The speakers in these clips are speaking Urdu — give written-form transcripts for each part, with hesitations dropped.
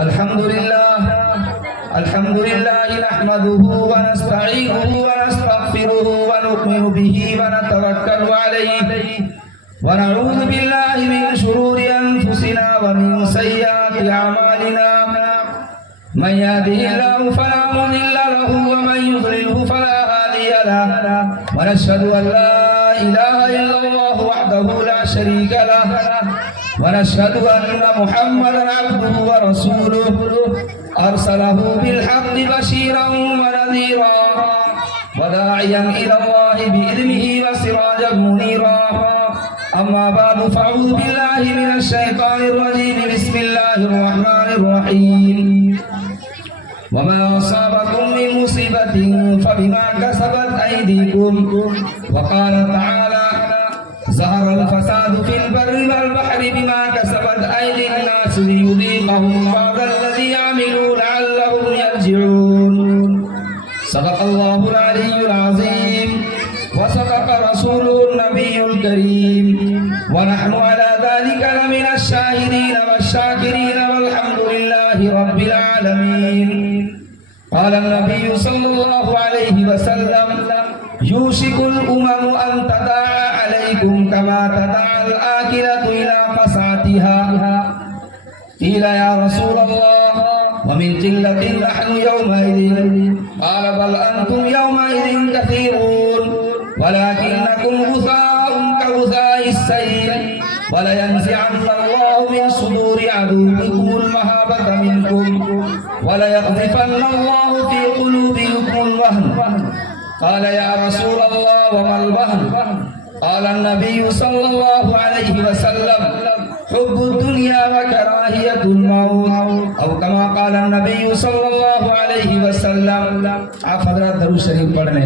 الحمد لله نحمده ونستعينه ونستغفره ونؤمن به ونتوكل عليه ونعوذ بالله من شرور أنفسنا ومن سيئات أعمالنا من يهده الله فلا مضل له ومن يضلله فلا هادي له ونشهد أن لا إله إلا الله وحده لا شريك له ونشهد أن محمدا عبده ورسوله أرسله بالحق بشيرا ونذيرا وداعيا إلى الله بإذنه وسراجا منيرا أما بعد فأعوذ بالله من الشيطان الرجيم بسم الله الرحمن الرحيم وما أصابكم من مصيبة فبما كسبت أيديكم وقال تعالى ظهر الفساد في البر والبحر بما كسبت أيدي الناس ليذيقهم بعض الذي عملوا لعلهم يرجعون صدق الله العلي العظيم وصدق رسوله النبي الكريم ونحن على ذلك لمن الشاهدين والشاكرين والحمد لله رب العالمين قال النبي صلى الله عليه وسلم يوشك الأمم أن تداعى عليكم كما تداعى الآكلة إلى قصعتها قيل يا رسول الله ومن قلة نحن يومئذ قال بل أنتم يومئذ كثيرون ولكنكم غثاء كغثاء السيل ولينزعن الله من صدور عدوكم المهابة منكم وليقذفن الله في قلوبكم الوهن قال يا رسول الله وما الوهن قال النبي صلى الله عليه وسلم حب الدنيا وكراهية الموت أو كما قال النبي صلى الله عليه وسلم آپ حضرات درود شریف پڑھنے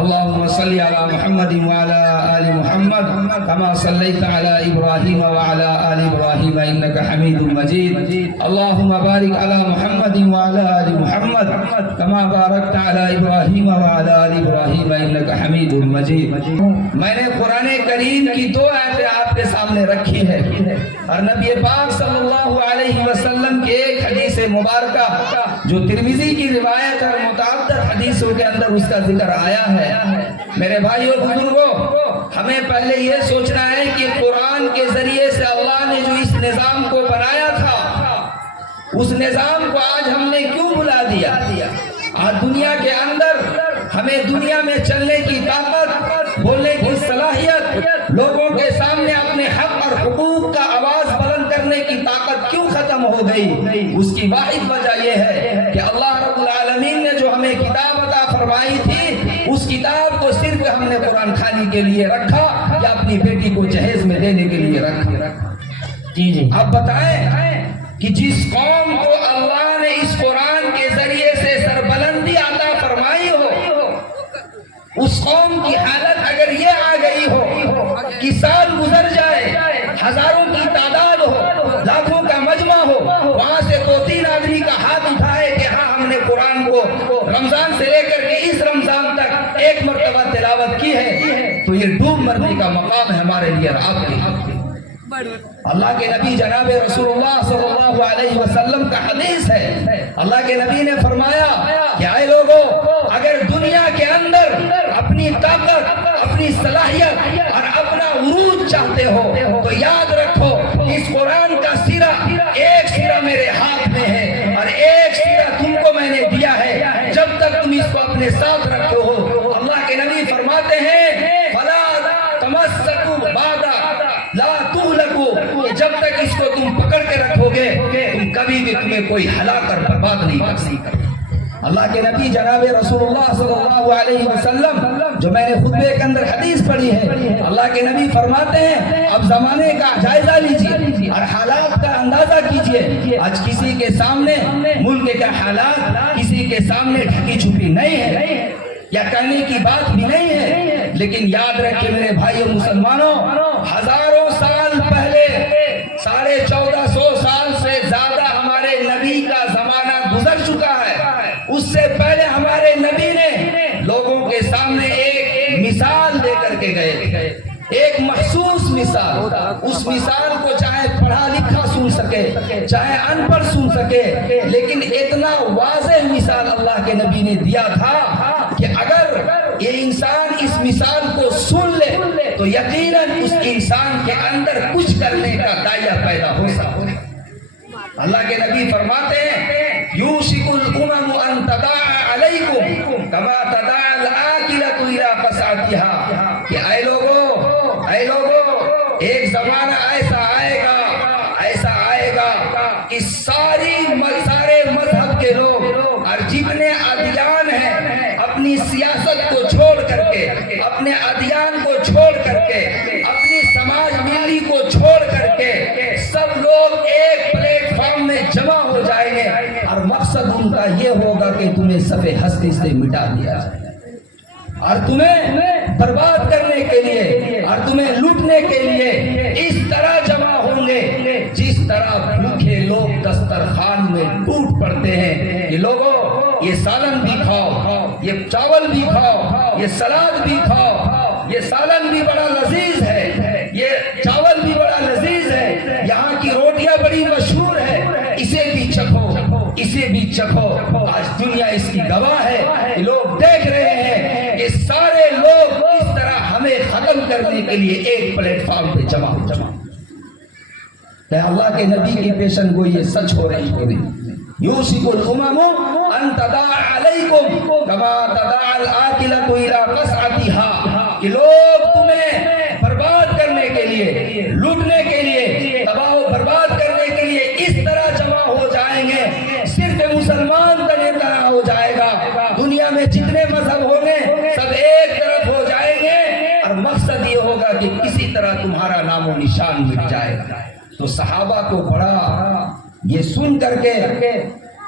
اللهم صل على محمد وعلى آل محمد كما صليت على إبراهيم وعلى آل إبراهيم إنك حميد مجيد اللهم بارك على محمد وعلى آل محمد كما باركت على إبراهيم وعلى آل إبراهيم إنك حميد مجيد میں نے قرآن کریم کی دو آیتیں آپ کے سامنے رکھی ہے اور نبی پاک صلی اللہ علیہ وسلم کے ایک حدیث مبارکہ جو ترمذی کی روایت اور متعدد حدیثوں کے اندر اس کا ذکر آیا ہے میرے بھائیو بزرگوں ہمیں پہلے یہ سوچنا ہے کہ قرآن کے ذریعے سے اللہ نے جو اس نظام کو بنایا تھا اس نظام کو آج ہم نے کیوں بلا دیا آج دنیا کے اندر ہمیں دنیا میں چلنے کی طاقت بولنے کی صلاحیت لوگوں کے سامنے اپنے حق اور حقوق کا آواز بلند کرنے کی طاقت کیوں ختم ہو گئی اس کی واحد وجہ یہ ہے کہ اللہ رب العالمین نے جو ہمیں کتاب عطا فرمائی تھی اس کتاب کو صرف ہم نے قرآن خوانی کے لیے رکھا یا اپنی بیٹی کو جہیز میں دینے کے لیے رکھا جی اب بتائیں کہ جس قوم کو اللہ نے اس قرآن کے ذریعے سے سربلندی عطا فرمائی ہو اس قوم کی حالت اگر یہ آ گئی ہو کہ سال گزر جائے ہزاروں کی تعداد ہو لاکھوں کا مجمع ہو وہاں سے دو تین آدمی کا ہاتھ اٹھائے کہ ہاں ہم نے قرآن کو رمضان سے لے کر کے اس رمضان تک ایک مرتبہ تلاوت کی ہے تو یہ ڈوب مرنے کا مقام ہے ہمارے لیے اور آپ کے اللہ کے نبی جناب رسول اللہ صلی اللہ علیہ وسلم کا حدیث ہے اللہ کے نبی نے فرمایا کہ اے لوگوں اگر دنیا کے اندر اپنی طاقت اپنی صلاحیت اور اپنا عروج چاہتے ہو تو یاد رکھو اس قرآن کا سرا ایک سرا میرے ہاتھ میں ہے اور ایک سرا تم کو میں نے دیا ہے جب تک تم اس کو اپنے ساتھ رکھو ہو اللہ کے نبی فرماتے ہیں فلا تمسکوا بعد لا تهلكوا جب تک اس کو تم پکڑ کے رکھو گے تم کبھی بھی تمہیں کوئی ہلاک کر برباد نہیں کر سکتے اللہ کے نبی جناب رسول اللہ صلی اللہ علیہ وسلم جو میں نے خطبے کے اندر حدیث پڑھی ہے اللہ کے نبی فرماتے ہیں اب زمانے کا جائزہ لیجئے اور حالات کا اندازہ کیجئے آج کسی کے سامنے ملک کے حالات کسی کے سامنے ڈھکی چھپی نہیں ہے یا کہنے کی بات بھی نہیں ہے لیکن یاد رکھیں میرے بھائیو مسلمانوں ہزاروں سال پہلے 1450 سال سے زیادہ ہمارے نبی کا زمانہ گزر چکا ہے اس سے پہلے ہمارے نبی نے لوگوں کے سامنے ایک مثال دے کر کے گئے ایک محسوس مثال اس مثال کو چاہے پڑھا لکھا سن سکے، چاہے ان پڑھ سن سکے، لیکن اتنا واضح مثال اللہ کے نبی نے دیا تھا کہ اگر یہ انسان اس مثال کو سن لے تو یقیناً اس انسان کے اندر کچھ کرنے کا داعیہ پیدا ہو سکتا ہے۔ اللہ کے نبی فرماتے ہیں یوشک الامم ان تداعى علیکم کما تداعى الآکلۃ الی قصعتها کہ اے لوگوں ایک زمانہ ایسا آئے گا کہ سارے مذہب کے لوگ اور جتنے ادیان ہیں اپنی سیاست کو چھوڑ کر کے، اپنے ادیان کو چھوڑ کر کے، اپنی سماج ملی کو چھوڑ کر کے سب لوگ ایک پلیٹ فارم میں جمع ہو جائیں گے، اور مقصد ان کا یہ ہوگا کہ تمہیں صفحے ہستی سے مٹا دیا جائے اور تمہیں برباد کرنے کے لیے اور تمہیں لوٹنے کے لیے اس طرح جمع ہوں گے جس طرح بھوکے لوگ دسترخوان میں ٹوٹ پڑتے ہیں کہ لوگوں یہ سالن بھی کھاؤ، یہ چاول بھی کھاؤ، یہ سلاد بھی کھاؤ، یہ سالن بھی بڑا لذیذ ہے، یہ چاول بھی بڑا لذیذ ہے، یہاں کی روٹیاں بڑی مشہور ہے، اسے بھی چکھو۔ آج دنیا اس کی گواہ ہے، لوگ دیکھ رہے ہیں کہ سارے لوگ اس طرح ہمیں ختم کرنے کے لیے ایک پلیٹ فارم پہ جمع ہو۔ اللہ کے نبی کی پیشن گوئی یہ سچ ہو رہی ہے۔ یوشک الامم ان تداعى علیکم کما تداعى الآکلۃ الی قصعتها کہ لوگ تمہیں برباد کرنے کے لیے، لوٹنے کے لیے، تباہ و برباد کرنے کے لیے اس طرح جمع ہو جائیں گے، صرف مسلمان تنے طرح ہو جائے گا، دنیا میں جتنے مذہب ہوں گے سب ایک طرف ہو جائیں گے، اور مقصد یہ ہوگا کہ کسی طرح تمہارا نام و نشان مٹ جائے گا۔ تو صحابہ کو بڑا یہ سن کر کے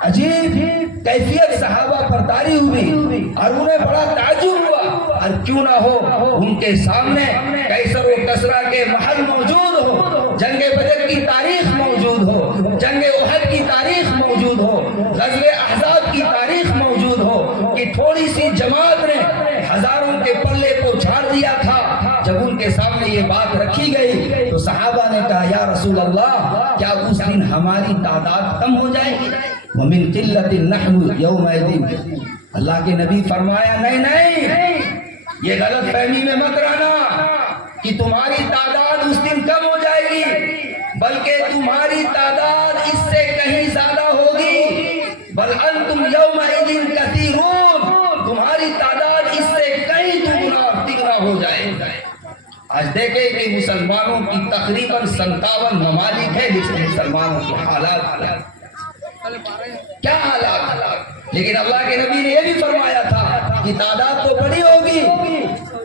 عجیب کیفیت صحابہ پر طاری ہوئی اور انہیں بڑا تعجب ہوا، اور کیوں نہ ہو ان کے سامنے کیسر و کسرا کے محل موجود ہو، جنگ بدر کی تاریخ موجود ہو، جنگ احد کی تاریخ موجود ہو، غزوہ احزاب کی تاریخ موجود ہو کہ تھوڑی سی جماعت نے ہزاروں کے پلے کو جھاڑ دیا تھا۔ جب ان کے سامنے یہ بات رکھی گئی تو صحابہ نے کہا یا رسول اللہ کیا اس دن ہماری تعداد کم ہو جائے گی؟ وَمِن قِلَّةٍ نَحْنُ يَوْمَئِذٍ اللہ کے نبی فرمایا نہیں، یہ غلط فہمی میں مت رہنا کہ تمہاری تعداد اس دن کم ہو جائے گی، بلکہ تمہاری تعداد اس سے کہیں زیادہ ہوگی۔ بل انتم یومئذ کثیرون، تمہاری تعداد اس سے کہیں دگنا ہو جائے۔ آج دیکھیں کہ مسلمانوں کی تقریباً 57 ممالک ہے جس میں مسلمانوں کے حالات کیا حالات، لیکن اللہ کے نبی نے یہ بھی فرمایا تھا کہ تعداد تو بڑی ہوگی،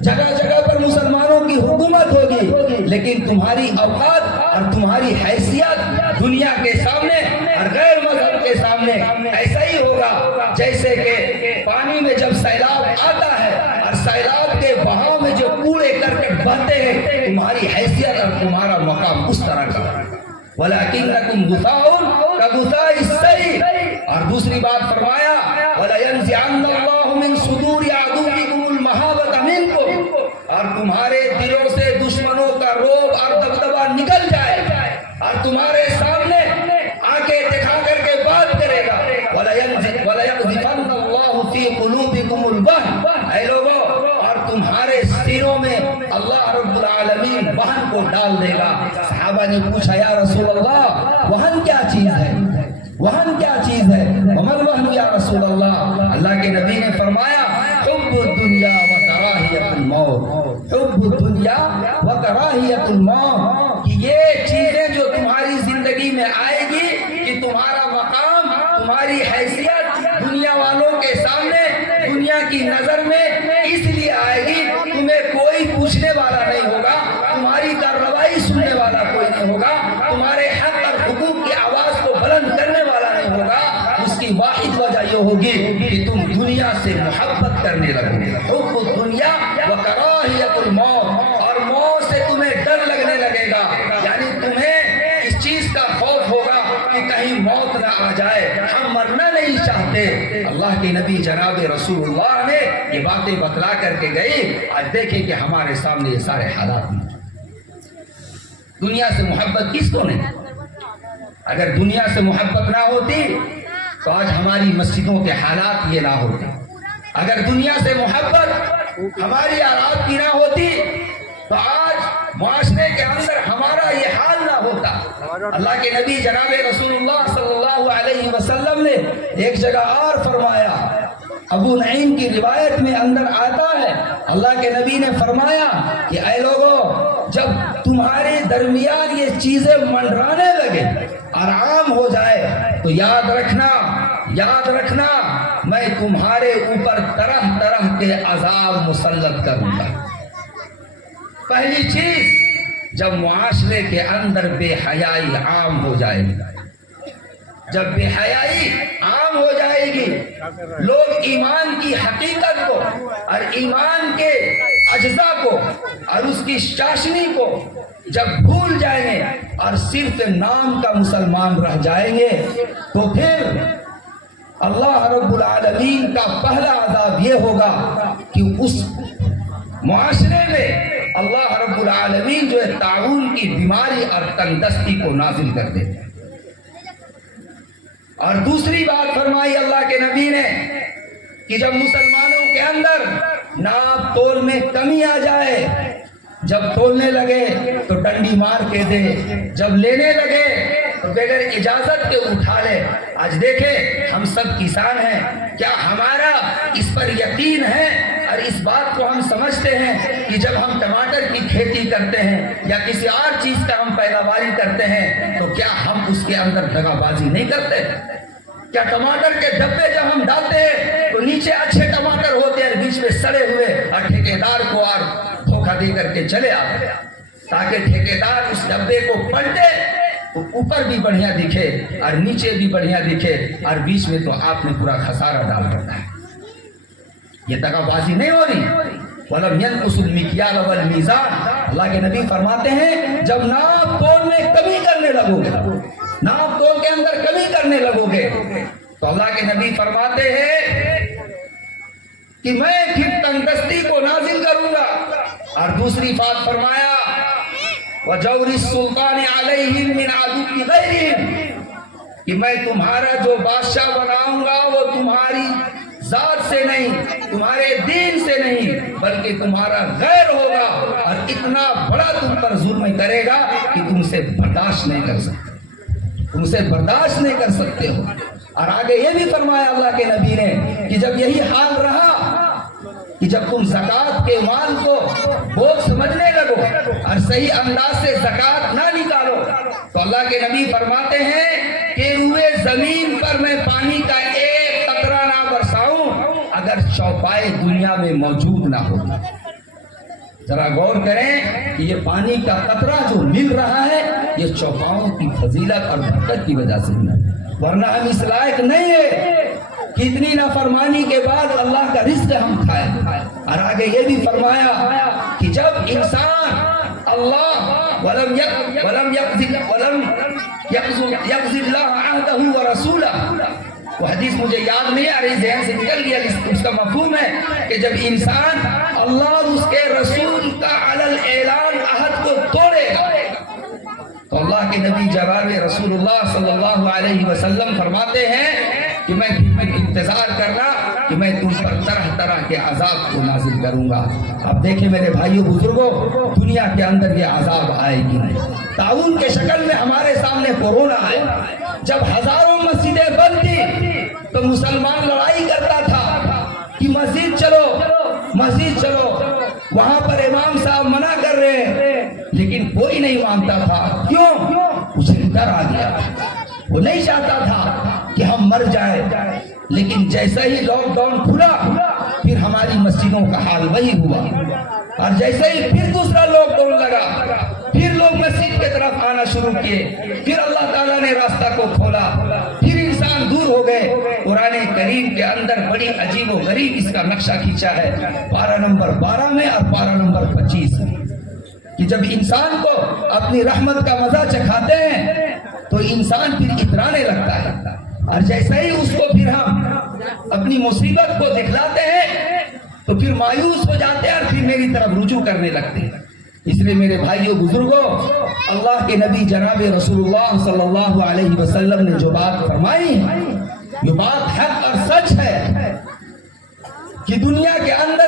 جگہ جگہ پر مسلمانوں کی حکومت ہوگی، لیکن تمہاری اوقات اور تمہاری حیثیت دنیا کے سامنے اور غیر مذہب کے سامنے ایسا ہی ہوگا جیسے کہ پانی میں جب سیلاب آتا ہے اور سیلاب کے بہاؤ میں جو کوڑے کرکٹ بہتے ہیں، تمہاری حیثیت اور تمہارا مقام اس طرح کا وَلَكِنَّكُمْ غُثَاءٌ كَغُثَاءِ السَّيْلِ، اور دوسری بات فرمایا وَلَيَنزِعَنَّ اللَّهُ مِن صُدُورِ عَدُوِّكُمُ الْمَهَابَةَ مِنكُمْ، اور تمہارے دلوں سے دشمنوں کا رعب اور دبدبہ نکل جائے اور تمہارے سامنے آنکھیں دکھا کر کے بات کرے گا۔ وَلَيَقْذِفَنَّ اللَّهُ فِي قُلُوبِكُمُ الْوَهْنَ، اے لوگوں اور تمہارے سینوں میں اللہ رب العالمین وہن کو ڈال دے گا۔ صحابہ نے پوچھا یا رسول اللہ وہن کیا چیز ہے؟ وہن کیا چیز ہے؟ ومن وہن یا رسول اللہ؟ اللہ کے نبی نے فرمایا حب الدنیا و کراہیت الموت، حب الدنیا و کراہیت الموت، کہ یہ چیزیں جو تمہاری زندگی میں آئے گی کہ تمہارا مقام، تمہاری حیثیت دنیا والوں کے سامنے، دنیا کی نظر میں اس لیے آئے گی، تمہیں کوئی پوچھنے والا نہیں ہوگا، تمہاری کارروائی سننے والا کوئی نہیں ہوگا، تمہارے حق اور حقوق کی آواز کو بلند کرنے والا نہیں ہوگا۔ اس کی واحد وجہ یہ ہوگی کہ تم دنیا سے محبت کرنے لگو گے، حب الدنیا و کراہیت الموت، اور موت سے تمہیں ڈر لگنے لگے گا، یعنی تمہیں اس چیز کا خوف ہوگا کہ کہیں موت نہ آ جائے، ہم مرنا نہیں چاہتے۔ اللہ کے نبی جناب رسول اللہ نے یہ باتیں بتلا کر کے گئی۔ آج دیکھیں کہ ہمارے سامنے یہ سارے حالات ہیں۔ دنیا سے محبت کس کو نہیں؟ اگر دنیا سے محبت نہ ہوتی تو آج ہماری مسجدوں کے حالات یہ نہ ہوتے. اگر دنیا سے محبت ہماری اور آپ کی نہ ہوتی تو آج معاشرے کے اندر ہمارا یہ حال نہ ہوتا. اللہ کے نبی جناب رسول اللہ صلی اللہ علیہ وسلم نے ایک جگہ اور فرمایا, ابو نعیم کی روایت میں اندر آتا ہے, اللہ کے نبی نے فرمایا کہ اے لوگوں, جب تمہارے درمیان یہ چیزیں منڈرانے لگے اور عام ہو جائے تو یاد رکھنا میں تمہارے اوپر طرح طرح کے عذاب مسلط کروں گا. پہلی چیز, جب معاشرے کے اندر بے حیائی عام ہو جائے گی, جب بے حیائی عام ہو جائے گی, لوگ ایمان کی حقیقت کو اور ایمان کے اجزاء کو اور اس کی چاشنی کو جب بھول جائیں گے اور صرف نام کا مسلمان رہ جائیں گے تو پھر اللہ رب العالمین کا پہلا عذاب یہ ہوگا کہ اس معاشرے میں اللہ رب العالمین جو ہے طاعون کی بیماری اور تندرستی کو نازل کر دے. اور دوسری بات فرمائی اللہ کے نبی نے کہ جب مسلمانوں کے اندر ناپ تول میں کمی آ جائے, جب تولنے لگے تو ڈنڈی مار کے دے, جب لینے لگے تو بغیر اجازت کے اٹھا لے. آج دیکھیں ہم سب کسان ہیں, کیا ہمارا اس پر یقین ہے اور اس بات کو ہم سمجھتے ہیں کہ جب ہم ٹماٹر کی کھیتی کرتے ہیں یا کسی اور چیز کا ہم پیداواری کرتے ہیں تو کیا ہم اس کے اندر دغا بازی نہیں کرتے؟ کیا ٹماٹر کے ڈبے جب ہم ڈالتے ہیں تو نیچے اچھے ٹماٹر ہوتے ہیں, بیچ میں سڑے ہوئے, اور ٹھیکیدار کو اور دھوکہ دے کر کے چلے آتے ہیں تاکہ ٹھیکیدار اس ڈبے کو پلٹے تو اوپر بھی بڑھیا دکھے اور نیچے بھی بڑھیا دکھے, اور بیچ میں تو آپ نے پورا خسارہ ڈال رکھا ہے. یہ دغا بازی نہیں ہو رہی. وَلَمْ يَنْقُصُ الْمِكْيَالَ وَالْمِيزَانَ, اللہ کے نبی فرماتے ہیں جب ناپ تول میں کمی کرنے لگو گے, ناپ تول کے اندر کمی کرنے لگو گے تو اللہ کے نبی فرماتے ہیں کہ میں پھر تندرستی کو نازل کروں گا. اور دوسری بات فرمایا وَجَوْرِ السُّلْطَانِ عَلَيْهِمْ مِنْ عَدُوِّ غَيْرِهِمْ, کہ میں تمہارا جو بادشاہ بناؤں گا وہ تمہاری ذات سے نہیں, تمہارے دین سے نہیں, بلکہ تمہارا غیر ہوگا اور اتنا بڑا تم پر ظلم کرے گا کہ تم سے برداشت نہیں کر سکتے ہو. اور آگے یہ بھی فرمایا اللہ کے نبی نے کہ جب یہی حال رہا کہ جب تم زکوٰۃ کے مال کو بوجھ سمجھنے لگو اور صحیح انداز سے زکوٰۃ نہ نکالو تو اللہ کے نبی فرماتے ہیں کہ روئے زمین پر میں پانی کا ایک قطرہ نہ برساؤں اگر چوپائے دنیا میں موجود نہ ہو. ذرا غور کریں کہ یہ پانی کا قطرہ جو مل رہا ہے یہ چوپاؤں کی فضیلت اور برکت کی وجہ سے ملا, ورنہ ہم اس لائق نہیں ہے کہ اتنی نافرمانی کے بعد اللہ کا رزق ہم کھائیں. اور آگے یہ بھی فرمایا کہ جب انسان اللہ ولم یقضی اللہ عہدہ ورسولہ, وہ حدیث مجھے یاد نہیں آ رہی, ذہن سے نکل گیا, اس کا مفہوم ہے کہ جب انسان اللہ اور اس کے رسول کا علی الاعلان عہد کو توڑے گا تو اللہ کے نبی جناب رسول اللہ صلی اللہ علیہ وسلم فرماتے ہیں کہ میں انتظار کرنا کہ میں تم پر طرح طرح کے عذاب کو نازل کروں گا. اب دیکھیں میرے بھائیوں بزرگوں, دنیا کے اندر یہ عذاب آئے گی نہیں. تعاون کے شکل میں ہمارے سامنے کورونا آئے, جب ہزاروں مسجدیں بند تھی تو مسلمان لڑائی کرتا تھا کہ مسجد چلو, وہاں پر امام صاحب منع کر رہے ہیں, لیکن کوئی نہیں مانتا تھا. کیوں؟ اسے ڈر آ گیا, وہ نہیں چاہتا تھا کہ ہم مر جائیں. لیکن جیسا ہی لاک ڈاؤن کھلا پھر ہماری مسجدوں کا حال وہی ہوا, اور جیسے ہی پھر دوسرا لاک ڈاؤن لگا پھر لوگ مسجد کی طرف آنا شروع کیے, پھر اللہ تعالیٰ نے راستہ کو کھولا, پھر انسان دور ہو گئے. قرآن کریم کے اندر بڑی عجیب و غریب اس کا نقشہ کھینچا ہے پارہ نمبر 12 میں اور پارہ نمبر 25 میں, کہ جب انسان کو اپنی رحمت کا مزہ چکھاتے ہیں تو انسان پھر اترانے لگتا ہے, اور جیسے ہی اس کو پھر ہم اپنی مصیبت کو دکھلاتے ہیں تو پھر مایوس ہو جاتے ہیں اور پھر میری طرف رجوع کرنے لگتے ہیں. اس لیے میرے بھائیوں بزرگوں، اللہ کے نبی جناب رسول اللہ صلی اللہ علیہ وسلم نے جو بات فرمائی، یہ بات حق اور سچ ہے کہ دنیا کے اندر